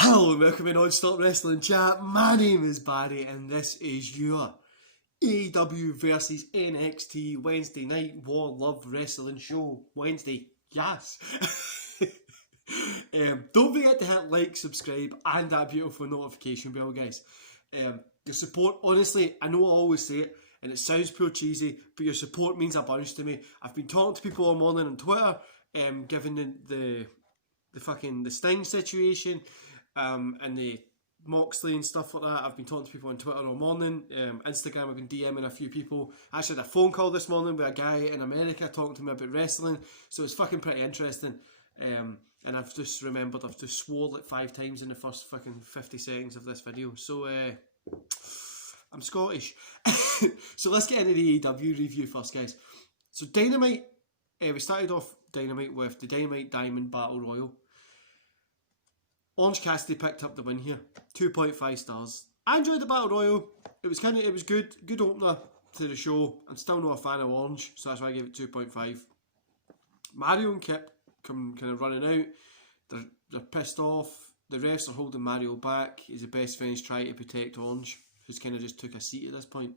Hello and welcome to Non-Stop Wrestling Chat. My name is Barry and this is your AEW versus NXT Wednesday Night War Love Wrestling Show. Wednesday, yes. Don't forget to hit like, subscribe and that beautiful notification bell, guys. Your support, honestly, I know I always say it and it sounds pure cheesy, but your support means a bunch to me. I've been talking to people all morning on Twitter, given the Sting situation, and the Moxley and stuff like that. I've been talking to people on Twitter all morning. Instagram, I've been DMing a few people. I actually had a phone call this morning with a guy in America talking to me about wrestling, so it's fucking pretty interesting. And I've just remembered I've just swore like 5 times in the first fucking 50 seconds of this video, so I'm Scottish. So let's get into the AEW review first, guys. So Dynamite, we started off Dynamite with the Dynamite Diamond Battle Royal. Orange Cassidy picked up the win here, 2.5 stars. I enjoyed the Battle Royal. It was good opener to the show. I'm still not a fan of Orange, so that's why I gave it 2.5. Mario and Kip come kind of running out. They're pissed off. The refs are holding Mario back. His best friend's trying to protect Orange, who's kind of just took a seat at this point.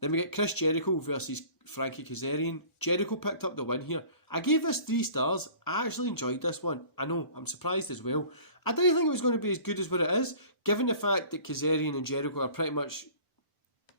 Then we get Chris Jericho versus Frankie Kazarian. Jericho picked up the win here. I gave this 3 stars. I actually enjoyed this one. I know, I'm surprised as well. I didn't think it was going to be as good as what it is, given the fact that Kazarian and Jericho are pretty much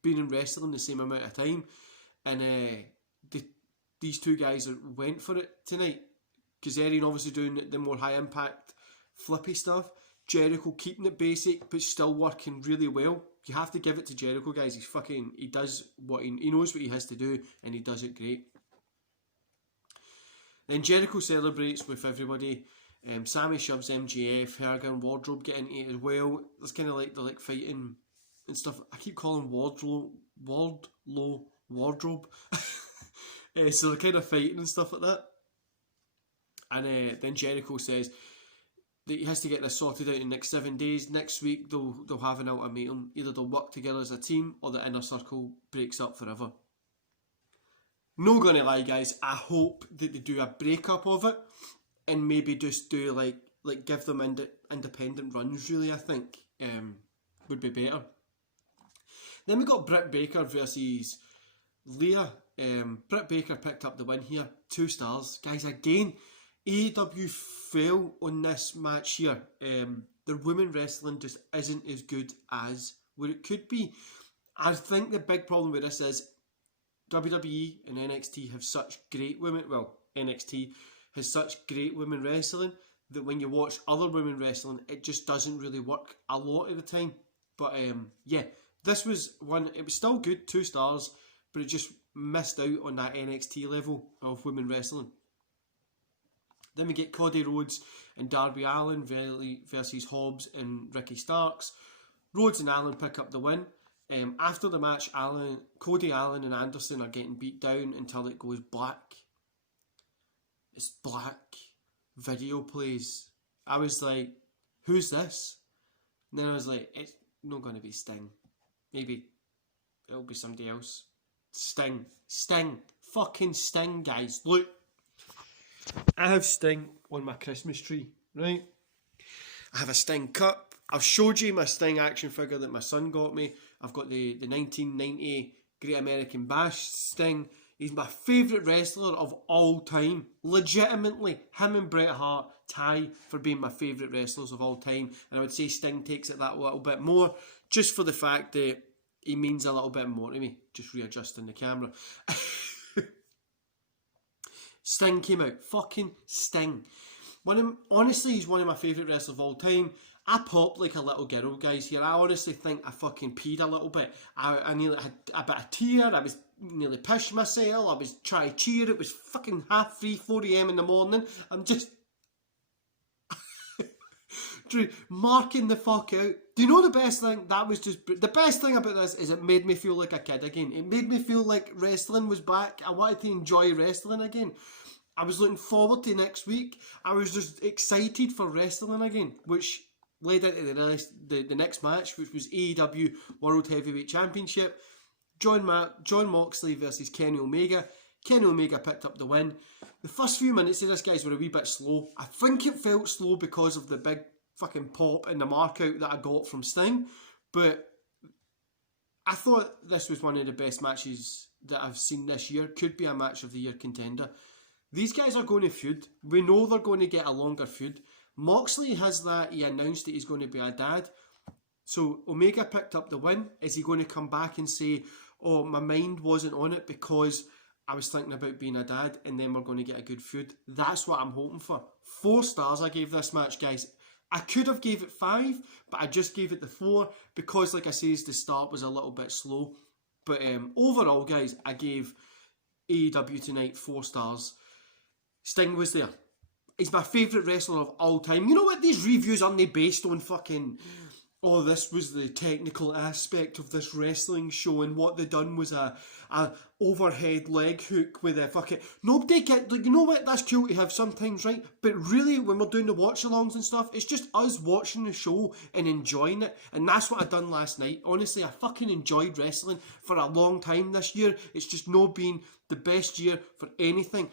been in wrestling the same amount of time. And these two guys went for it tonight. Kazarian obviously doing the more high impact, flippy stuff. Jericho keeping it basic, but still working really well. You have to give it to Jericho, guys. He does what he knows what he has to do, and he does it great. Then Jericho celebrates with everybody. Sammy shoves MJF, Herga and Wardrobe get into it as well. It's kind of like they're like fighting and stuff. I keep calling Wardrobe. So they're kind of fighting and stuff like that. And then Jericho says that he has to get this sorted out in the next 7 days. Next week they'll have an ultimatum. Either they'll work together as a team or the inner circle breaks up forever. No gonna lie, guys, I hope that they do a breakup of it and maybe just do like give them independent runs, really. I think would be better. Then we got Britt Baker versus Leah. Britt Baker picked up the win here, 2 stars. Guys, again, AEW fell on this match here. Their women wrestling just isn't as good as what it could be. I think the big problem with this is WWE and NXT have such great women. Well, NXT has such great women wrestling that when you watch other women wrestling, it just doesn't really work a lot of the time. But yeah, this was one. It was still good, 2 stars, but it just missed out on that NXT level of women wrestling. Then we get Cody Rhodes and Darby Allin versus Hobbs and Ricky Starks. Rhodes and Allin pick up the win. After the match, Cody, Allin and Anderson are getting beat down until it goes black. It's black. Video plays. I was like, who's this? And then I was like, it's not going to be Sting. Maybe it'll be somebody else. Sting. Fucking Sting, guys. Look. I have Sting on my Christmas tree, right? I have a Sting cup. I've showed you my Sting action figure that my son got me. I've got the 1990 Great American Bash Sting. He's my favourite wrestler of all time. Legitimately, him and Bret Hart tie for being my favourite wrestlers of all time. And I would say Sting takes it that little bit more, just for the fact that he means a little bit more to me. Just readjusting the camera. Sting came out. Fucking Sting. Honestly, he's one of my favourite wrestlers of all time. I popped like a little girl, guys, here. I honestly think I fucking peed a little bit. I nearly had a bit of tear. I was nearly pissed myself. I was trying to cheer. It was fucking 3:30, 4 a.m. in the morning. I'm just marking the fuck out. Do you know the best thing? The best thing about this is it made me feel like a kid again. It made me feel like wrestling was back. I wanted to enjoy wrestling again. I was looking forward to next week. I was just excited for wrestling again, which led into the next match, which was AEW World Heavyweight Championship. John Moxley versus Kenny Omega. Kenny Omega picked up the win. The first few minutes of this, guys, were a wee bit slow. I think it felt slow because of the big fucking pop and the mark out that I got from Sting, but I thought this was one of the best matches that I've seen this year. Could be a match of the year contender. These guys are going to feud. We know they're going to get a longer feud. Moxley has that. He announced that he's going to be a dad. So Omega picked up the win. Is he going to come back and say, oh, my mind wasn't on it because I was thinking about being a dad, and then we're going to get a good feud? That's what I'm hoping for. 4 stars I gave this match, guys. I could have gave it 5, but I just gave it the 4 because, like I say, the start was a little bit slow. But overall, guys, I gave AEW tonight 4 stars. Sting was there. He's my favourite wrestler of all time. You know what? These reviews aren't they based on fucking, oh, this was the technical aspect of this wrestling show, and what they done was a overhead leg hook with a fucking... Nobody get... Like, you know what? That's cool to have sometimes, right? But really, when we're doing the watch-alongs and stuff, it's just us watching the show and enjoying it. And that's what I done last night. Honestly, I fucking enjoyed wrestling for a long time this year. It's just not been the best year for anything.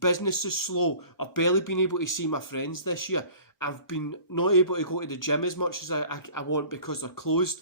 Business is slow. I've barely been able to see my friends this year. I've been not able to go to the gym as much as I want because they're closed.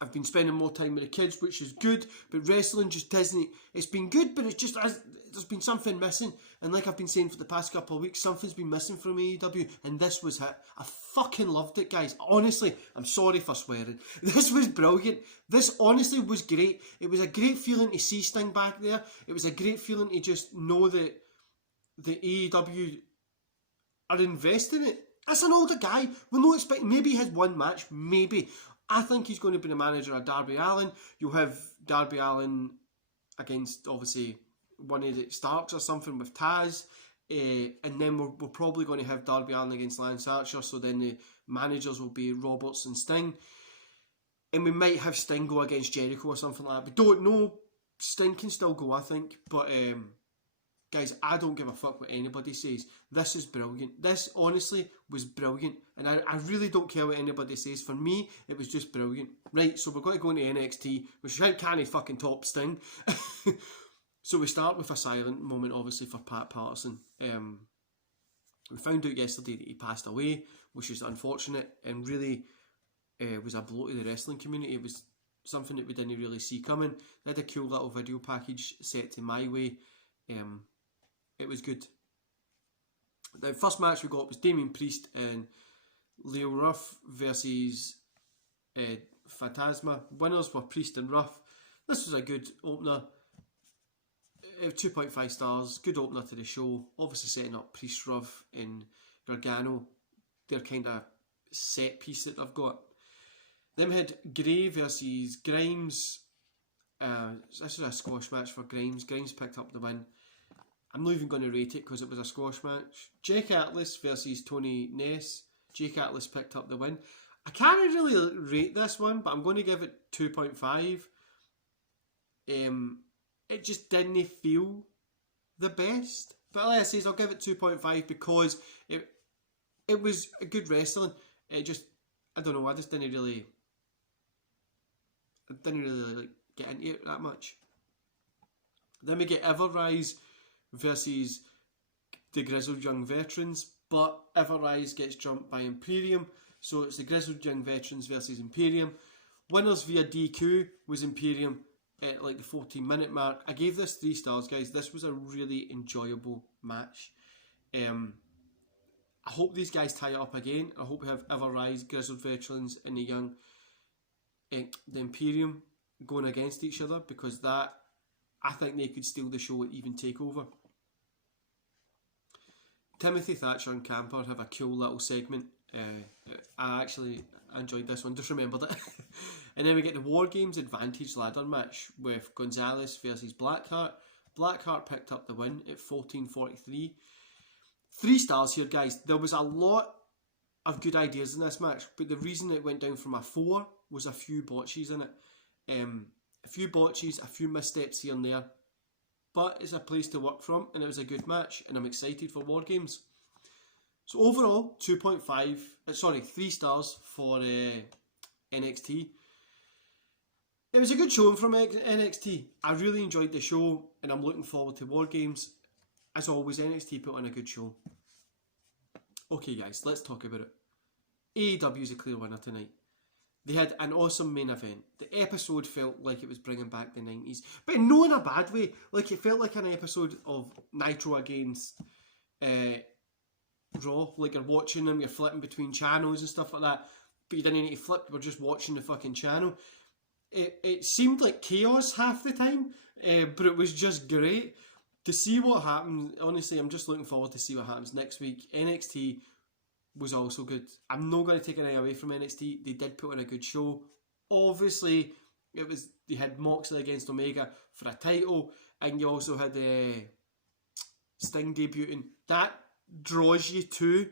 I've been spending more time with the kids, which is good, but wrestling just doesn't... It's been good, but it's just... There's been something missing. And like I've been saying for the past couple of weeks, something's been missing from AEW, and this was it. I fucking loved it, guys. Honestly, I'm sorry for swearing. This was brilliant. This honestly was great. It was a great feeling to see Sting back there. It was a great feeling to just know that the AEW are invested in it. That's an older guy. We'll not expect... Maybe he has one match. Maybe. I think he's going to be the manager of Darby Allin. You'll have Darby Allin against, obviously, one of the Starks or something with Taz. And then we're probably going to have Darby Allin against Lance Archer. So then the managers will be Roberts and Sting. And we might have Sting go against Jericho or something like that. We don't know. Sting can still go, I think. But... guys, I don't give a fuck what anybody says. This is brilliant. This, honestly, was brilliant. And I really don't care what anybody says. For me, it was just brilliant. Right, so we're going to go into NXT, which is how can he fucking top Sting? So we start with a silent moment, obviously, for Pat Patterson. We found out yesterday that he passed away, which is unfortunate, and really was a blow to the wrestling community. It was something that we didn't really see coming. They had a cool little video package set to My Way. It was good. The first match we got was Damien Priest and Leo Ruff versus Phantasma. Winners were Priest and Ruff. This was a good opener. 2.5 stars. Good opener to the show. Obviously setting up Priest, Ruff and Gargano. Their kind of set piece that they've got. Then we had Gray versus Grimes. This was a squash match for Grimes. Grimes picked up the win. I'm not even going to rate it because it was a squash match. Jake Atlas versus Tony Ness. Jake Atlas picked up the win. I can't really rate this one, but I'm going to give it 2.5. It just didn't feel the best. But like I say, I'll give it 2.5 because it was a good wrestling. It just, I don't know, I just didn't really like, get into it that much. Then we get Everrise versus the Grizzled Young Veterans, but Everrise gets jumped by Imperium, so it's the Grizzled Young Veterans versus Imperium. Winners via DQ was Imperium at like the 14-minute mark. I gave this 3 stars, guys. This was a really enjoyable match. I hope these guys tie it up again. I hope we have Everrise, Grizzled Veterans and the Imperium going against each other, because that, I think they could steal the show at even takeover. Timothy Thatcher and Camper have a cool little segment. I actually enjoyed this one, just remembered it. And then we get the War Games Advantage ladder match with Gonzalez versus Blackheart. Blackheart picked up the win at 14:43. 3 stars here, guys. There was a lot of good ideas in this match, but the reason it went down from a 4 was a few botches in it. A few botches, a few missteps here and there. But it's a place to work from, and it was a good match, and I'm excited for War Games. So overall, 3 stars for NXT. It was a good showing from NXT. I really enjoyed the show, and I'm looking forward to War Games. As always, NXT put on a good show. Okay guys, let's talk about it. AEW is a clear winner tonight. They had an awesome main event. The episode felt like it was bringing back the 90s. But no in a bad way. Like, it felt like an episode of Nitro against Raw. Like, you're watching them, you're flipping between channels and stuff like that. But you didn't need to flip, you were just watching the fucking channel. It seemed like chaos half the time. But it was just great. To see what happens, honestly, I'm just looking forward to see what happens next week. NXT was also good. I'm not going to take an eye away from NXT. They did put on a good show. Obviously, they had Moxley against Omega for a title, and you also had Sting debuting. That draws you to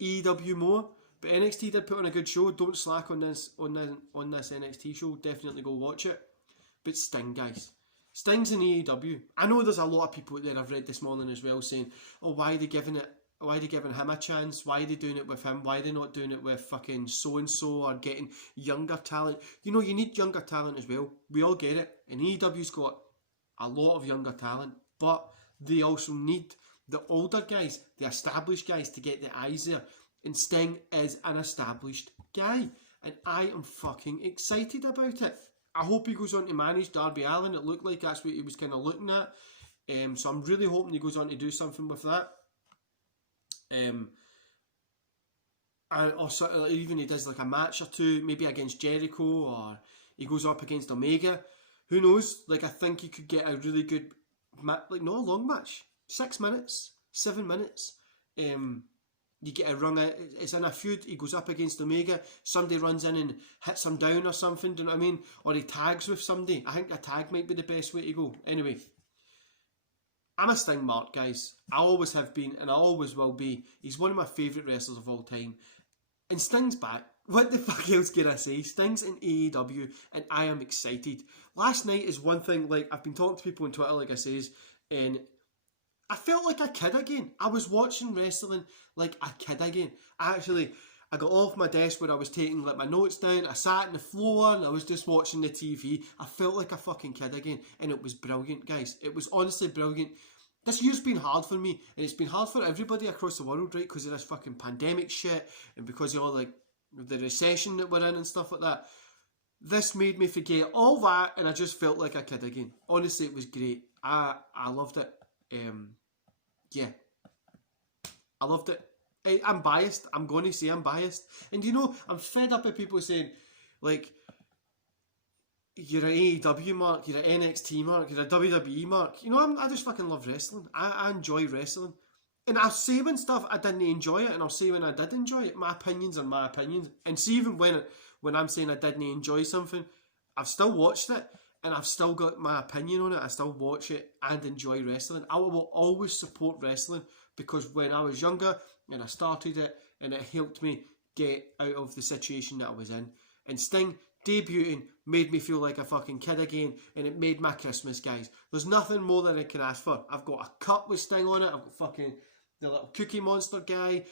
AEW more. But NXT did put on a good show. Don't slack on this NXT show. Definitely go watch it. But Sting, guys. Sting's in AEW. I know there's a lot of people out there I've read this morning as well saying, oh, why are they giving him a chance? Why are they doing it with him? Why are they not doing it with fucking so-and-so or getting younger talent? You know, you need younger talent as well. We all get it. And AEW's got a lot of younger talent. But they also need the older guys, the established guys to get the eyes there. And Sting is an established guy. And I am fucking excited about it. I hope he goes on to manage Darby Allin. It looked like that's what he was kind of looking at. So I'm really hoping he goes on to do something with that. Or even he does like a match or two, maybe against Jericho, or he goes up against Omega. Who knows? Like, I think he could get a really good like not a long match, 6 minutes, 7 minutes. You get a run out, it's in a feud, he goes up against Omega, somebody runs in and hits him down or something, do you know what I mean? Or he tags with somebody. I think a tag might be the best way to go. Anyway, I'm a Sting mark, guys. I always have been, and I always will be. He's one of my favourite wrestlers of all time. And Sting's back. What the fuck else can I say? Sting's in AEW, and I am excited. Last night is one thing, like, I've been talking to people on Twitter, like I says, and I felt like a kid again. I was watching wrestling like a kid again. I got off my desk where I was taking like my notes down. I sat on the floor and I was just watching the TV. I felt like a fucking kid again, and it was brilliant, guys. It was honestly brilliant. This year's been hard for me, and it's been hard for everybody across the world, right? Because of this fucking pandemic shit, and because of all like the recession that we're in and stuff like that. This made me forget all that, and I just felt like a kid again. Honestly, it was great. I loved it. Yeah, I loved it. I'm biased. I'm going to say I'm biased. And you know, I'm fed up with people saying, like, you're an AEW mark, you're an NXT mark, you're a WWE mark. You know, I just fucking love wrestling. I enjoy wrestling. And I'll say when stuff I didn't enjoy it, and I'll say when I did enjoy it. My opinions are my opinions. And see, even when I'm saying I didn't enjoy something, I've still watched it. And I've still got my opinion on it. I still watch it and enjoy wrestling. I will always support wrestling because when I was younger and I started it, and it helped me get out of the situation that I was in. And Sting debuting made me feel like a fucking kid again, and it made my Christmas, guys. There's nothing more than I can ask for. I've got a cup with Sting on it. I've got fucking the little Cookie Monster guy.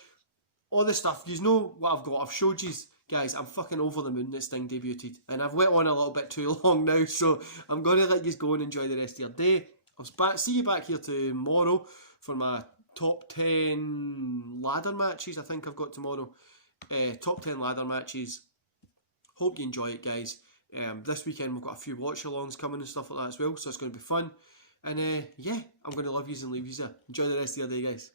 All this stuff. You know what I've got. I've showed you. Guys, I'm fucking over the moon that Sting debuted. And I've went on a little bit too long now, so I'm going to let you go and enjoy the rest of your day. I'll see you back here tomorrow for my top 10 ladder matches. I think I've got tomorrow. Top 10 ladder matches. Hope you enjoy it, guys. This weekend we've got a few watch-alongs coming and stuff like that as well, so it's going to be fun. And yeah, I'm going to love yous and leave yous there. Enjoy the rest of your day, guys.